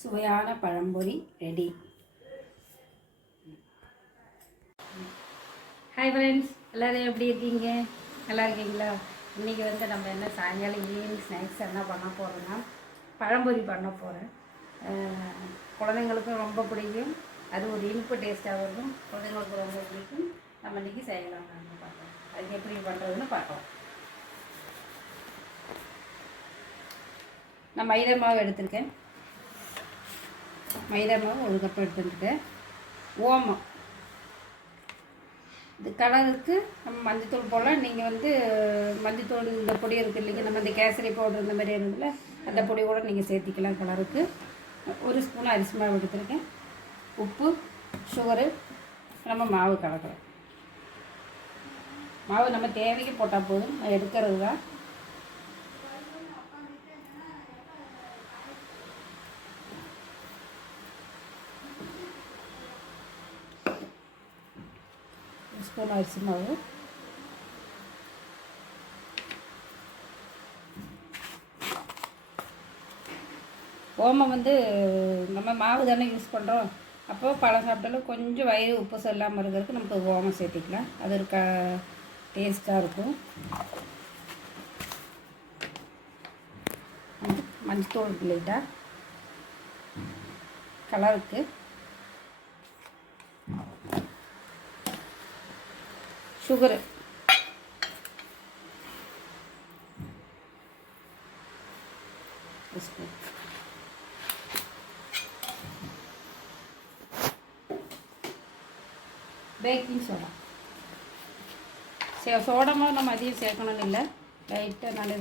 சுவையான பழம்பொரி ready hi friends எல்லோரும் எப்படி இருக்கீங்க? நல்லா இருக்கீங்களா? இன்றைக்கி வந்து நம்ம என்ன சாயங்காலம் ஈவினிங் ஸ்நாக்ஸ் என்ன பண்ண போகிறோன்னா பழம்பொரி பண்ண போகிறேன் குழந்தைங்களுக்கும் ரொம்ப பிடிக்கும். அது ஒரு இனிப்பு டேஸ்ட்டாக இருக்கும் குழந்தைங்களுக்கு ரொம்ப பிடிக்கும். நம்ம இன்றைக்கி செய்யலாம் பார்க்கலாம். அது எப்படி பண்ணுறதுன்னு பார்க்கலாம். நான் மைதா மாவு எடுத்திருக்கேன். மைதா மாவு ஒரு கப் எடுத்துக்கிட்டேன் ஓமம். இது கலருக்கு நம்ம மஞ்சத்தூள் போடலாம். நீங்கள் வந்து மஞ்சத்தூள் இந்த பொடி இருக்குது இல்லைங்க நம்ம இந்த கேசரி பவுடர் இந்த மாதிரி இருக்குதுல்ல அந்த பொடி கூட நீங்கள் சேர்த்திக்கலாம் கலருக்கு. ஒரு ஸ்பூன் அரிசி மாவு எடுத்துருக்கேன். உப்பு சுகரு நம்ம மாவு கலக்கிறோம். மாவு நம்ம தேவைக்கு போட்டால் போதும். நான் எடுக்கிறது தான் ஸ்பூன் அரிசி மாவு. ஓமம் வந்து நம்ம மாவு தானே யூஸ் பண்ணுறோம் அப்போது பழம் சாப்பிட்டாலும் கொஞ்சம் வயிறு உப்பு சொல்லாமல் இருக்கிறதுக்கு நமக்கு ஓமம் சேர்த்திக்கலாம். அது ஒரு க டேஸ்ட்டாக இருக்கும். மஞ்சத்தூள் லைட்டாக கலருக்கு சுகரு பேக்கிங் சோடா சே சோடா மாவு நம்ம அதிகம் சேர்க்கணும்னு இல்லை. லைட்டாக நல்ல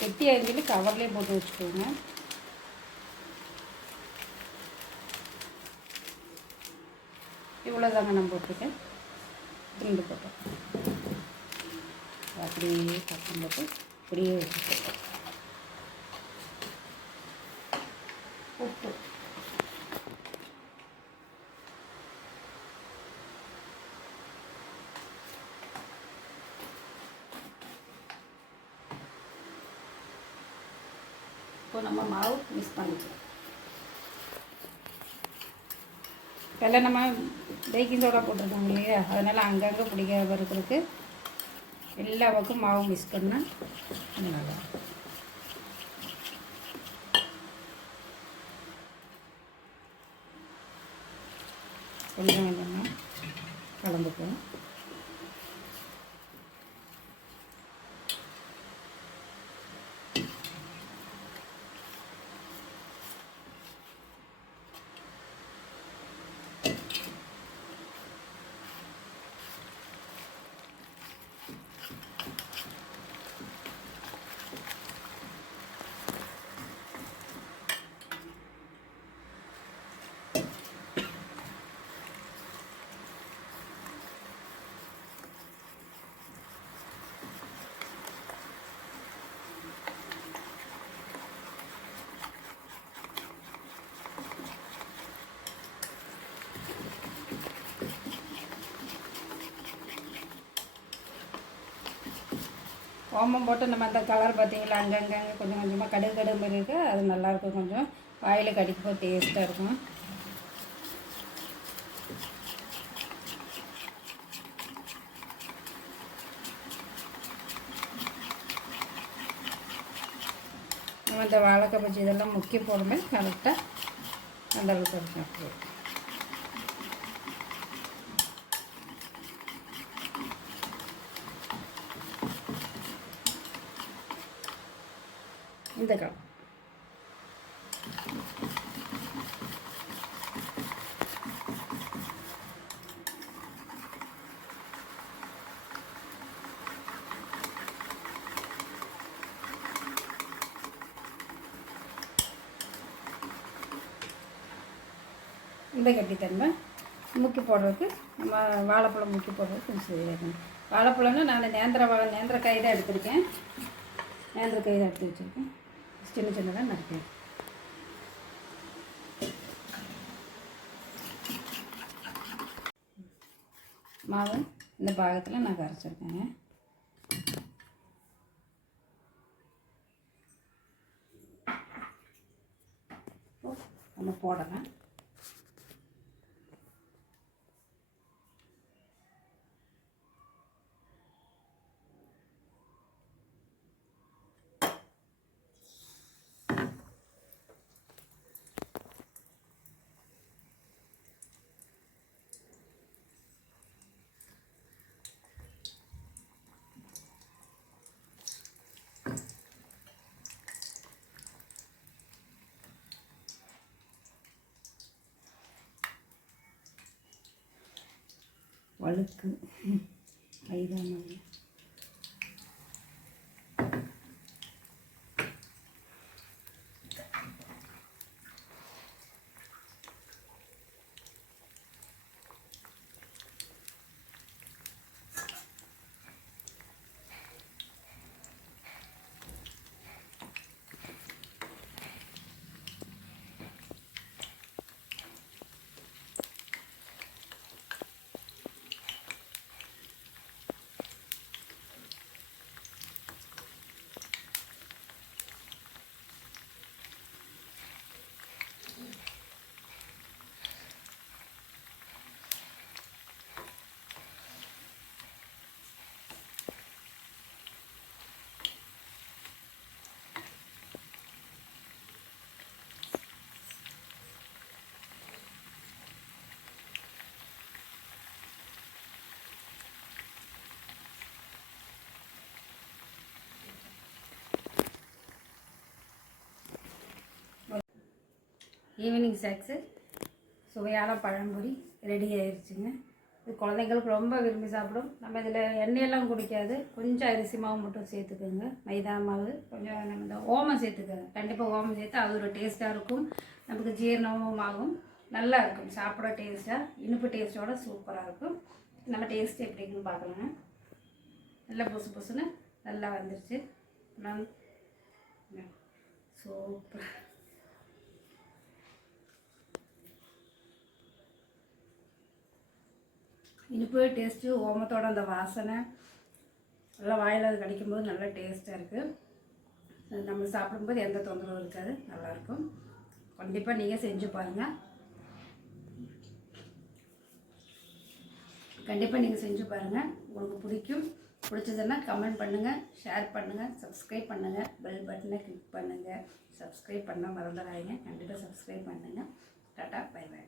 கெட்டி அரிஞ்சு கவர்லேயே போட்டு வச்சுக்கோங்க. இவ்வளோதாங்க நான் போட்டிருக்கேன். ரெண்டு போட்டோம். அப்படியே பக்கம் போட்டு இப்படியே வச்சுருக்கோம் உப்பு. இப்போ நம்ம மாவு மிக்ஸ் பண்ணிக்கலாம். வெள்ளை நம்ம பேக்கிங் சோடா போட்டிருக்கோம் இல்லையா? அதனால் அங்கங்கே பிடிக்காத இருக்கிறதுக்கு எல்லா பக்கம் மாவு மிக்ஸ் பண்ணால் நல்லா கொஞ்சம் கொஞ்சமாக கலந்துக்குவோம் ஓமம் போட்டு நம்ம அந்த கலர் பார்த்திங்களா? அங்கங்கே கொஞ்சம் கொஞ்சமாக கடுகு கடுகு மாதிரி இருக்குது அது நல்லாயிருக்கும் கொஞ்சம். வாயில் கடிக்கும் டேஸ்ட்டாக இருக்கும். நம்ம இந்த வாழைக்காய் பச்சி இதெல்லாம் முக்கிய போடுமே கரெக்டாக அந்தளவுக்கு இருக்கும் இந்த காலம் இந்த கட்டித்தன்மை முக்கி போடுறதுக்கு நம்ம வாழைப்பழம் முக்கி போடுறதுக்கு கொஞ்சம் சரியாக இருக்கும் வாழைப்பழம்னா நான் நேந்திர வாழை நேந்திரக்காய் தான் எடுத்திருக்கேன். நேந்திரக்காய் தான் எடுத்து வச்சுருக்கேன். சின்ன சின்னதாக நறுக்கேன் மாவு இந்த பாகத்தில் நான் கரைச்சிருக்கேங்க. நம்ம போடலாம். வழுக்கு. மைதா ஈவினிங் ஸ்நாக்ஸு சுவையான பழம்பொரி ரெடி ஆயிடுச்சுங்க இது குழந்தைங்களுக்கு ரொம்ப விரும்பி சாப்பிடும். நம்ம இதில் எண்ணெயெல்லாம் குடிக்காது. கொஞ்சம் அரிசி மாவு மட்டும் சேர்த்துக்கோங்க. மைதா மாவு கொஞ்சம் நம்ம இந்த ஓமம் சேர்த்துக்கோங்க. கண்டிப்பாக ஓமம் சேர்த்து அது ஒரு டேஸ்ட்டாக இருக்கும். நமக்கு ஜீரணமும் ஆகும். நல்லா இருக்கும். சாப்பிட டேஸ்ட்டாக இனிப்பு டேஸ்ட்டோட சூப்பராக இருக்கும். நம்ம டேஸ்ட் எப்படின்னு பார்க்கலாங்க. நல்லா புசு புசுன்னு நல்லா வந்துருச்சு. நான் சூப்பர். இனிப்பு டேஸ்ட்டு ஓமத்தோட அந்த வாசனை நல்லா வாயில் அது கடிக்கும்போது நல்லா டேஸ்ட்டாக இருக்குது நம்ம சாப்பிடும்போது எந்த தொந்தரவும் இருக்காது நல்லாயிருக்கும் கண்டிப்பாக நீங்கள் செஞ்சு பாருங்கள் கண்டிப்பாக நீங்கள் செஞ்சு பாருங்கள் உங்களுக்கு பிடிக்கும். பிடிச்சதுன்னா கமெண்ட் பண்ணுங்கள் ஷேர் பண்ணுங்கள் சப்ஸ்கிரைப் பண்ணுங்கள் பெல் பட்டனை கிளிக் பண்ணுங்கள் சப்ஸ்கிரைப் பண்ண மறந்துடாதீங்க. கண்டிப்பாக சப்ஸ்கிரைப் பண்ணுங்கள் டாட்டா பை பை.